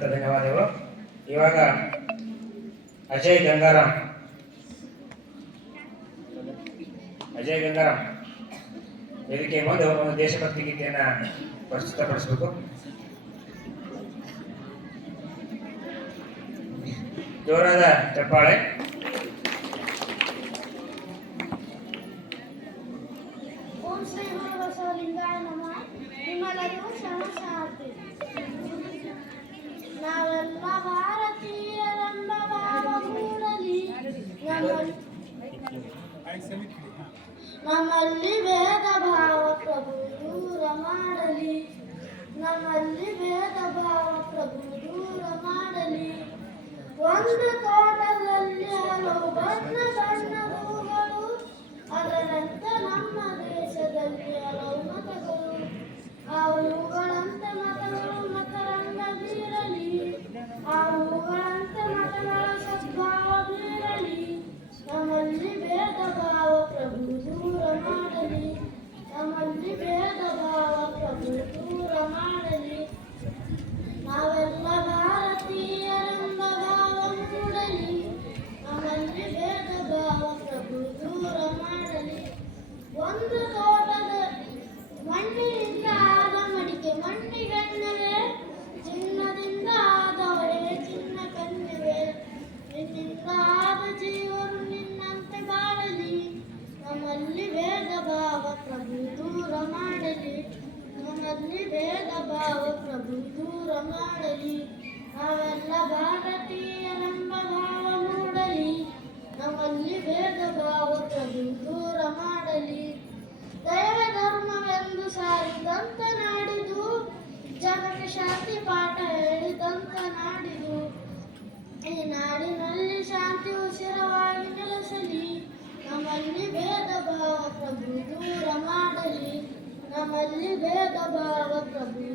ಅತ್ಯಂತ ಧನ್ಯವಾದಗಳು. ಇವಾಗ ಅಜಯ್ ಗಂಗಾರಾಮ್. ಅಜಯ್ ಗಂಗಾರಾಮ್, ವೇದಿಕೆ ಮುಂದೆ ಒಂದು ದೇಶಭಕ್ತಿ ಗೀತೆಯನ್ನ ಪ್ರಸ್ತುತಪಡಿಸಬೇಕು. ಜೋರಾದ ಚಪ್ಪಾಳೆ ಓಂ ಶ್ರೀ ನಮಃ. ನಾವೆಲ್ಲ ಭಾರತೀಯರೆಂಬ ಭಾವ ಮೂಡಲಿ ನಮ್ಮಲ್ಲಿ ನಮ್ಮಲ್ಲಿ ಭೇದ ಭಾವ ಪ್ರಭು ದೂರ ಮಾಡಲಿ ನಮ್ಮಲ್ಲಿ ಭೇದ ಭಾವ ಪ್ರಭು ದೂರ ಮಾಡಲಿ ಒಂದು 啊、呜。ದೂರ ಮಾಡಲಿ ನಾವೆಲ್ಲ ಭಾರತೀಯರೆಂಬ ಭಾವ ಮೂಡಲಿ, ನಮ್ಮಲ್ಲಿ ಭೇದ ಭಾವ ದೂರ ಮಾಡಲಿ ದೈವ ಧರ್ಮವೆಂದು ಸಾರಿದಂತ ನಾಡಿದು ಜನಕ್ಕೆ ಶಾಂತಿ ಪಾಠ ಹೇಳಿದಂತ ನಾಡಿದು. ಈ ನಾಡಿನಲ್ಲಿ ಶಾಂತಿ ಉಸಿರವಾಗಿ ನೆಲೆಸಲಿ, ನಮ್ಮಲ್ಲಿ ಭೇದ ಭಾವ ಪ್ರಭು ದೂರ ಮಾಡಲಿ ನಮ್ಮಲ್ಲಿ ಭೇದ ಭಾವ ಪ್ರಭು